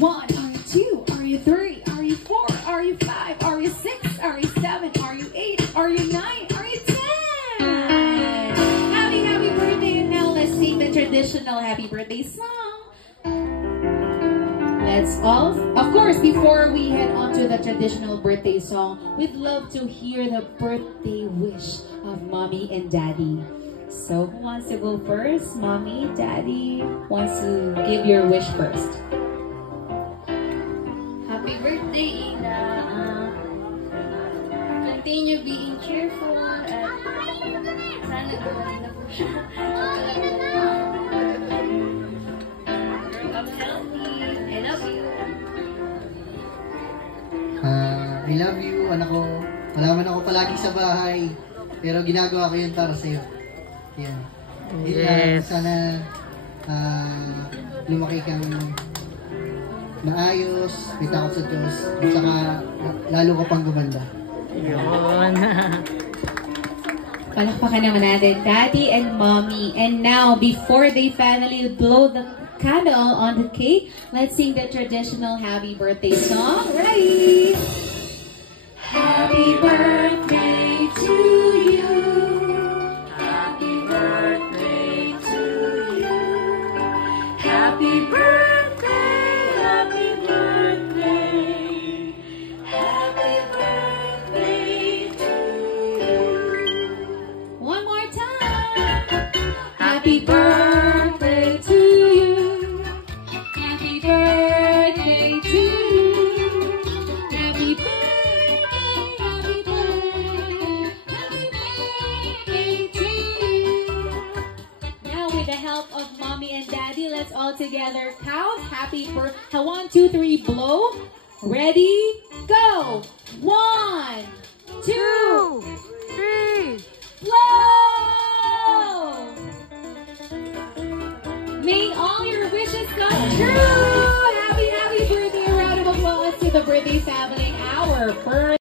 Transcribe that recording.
1? Are you 2? Are you 3? Are you 4? Are you 5? Are you 6? Are you 7? Are you 8? Are you 9? Are you 10? Happy birthday, and now let's sing the traditional happy birthday song. Let's all, of course, before we head on to the traditional birthday song, we'd love to hear the birthday wish of Mommy and Daddy. So who wants to go first? Mommy, Daddy wants to give your wish first. Happy birthday, Ina. Continue being cheerful at sana gumaling na po siya. Grow up healthy. I love you. I love you, anak ko. Wala man ako palagi sa bahay, pero ginagawa ko yun para sa'yo. Yan. Yes. Sana lumaki kang maayos, may takot sa Diyos, at saka lalo ka pang gumanda. Yun. Palakpakan naman natin, Daddy and Mommy. And now, before they finally blow the candle on the cake, let's sing the traditional happy birthday song. Ready? Happy birthday to you. Happy birthday to you. Happy birthday, happy birthday. Happy birthday to you. One more time. Happy birthday to you. Happy birthday to you. Happy birthday, happy birthday, happy birthday to you. Now with the help of Mommy and Daddy, let's all together count happy birthday. 1, 2, 3, blow. Ready, go. 1, 2,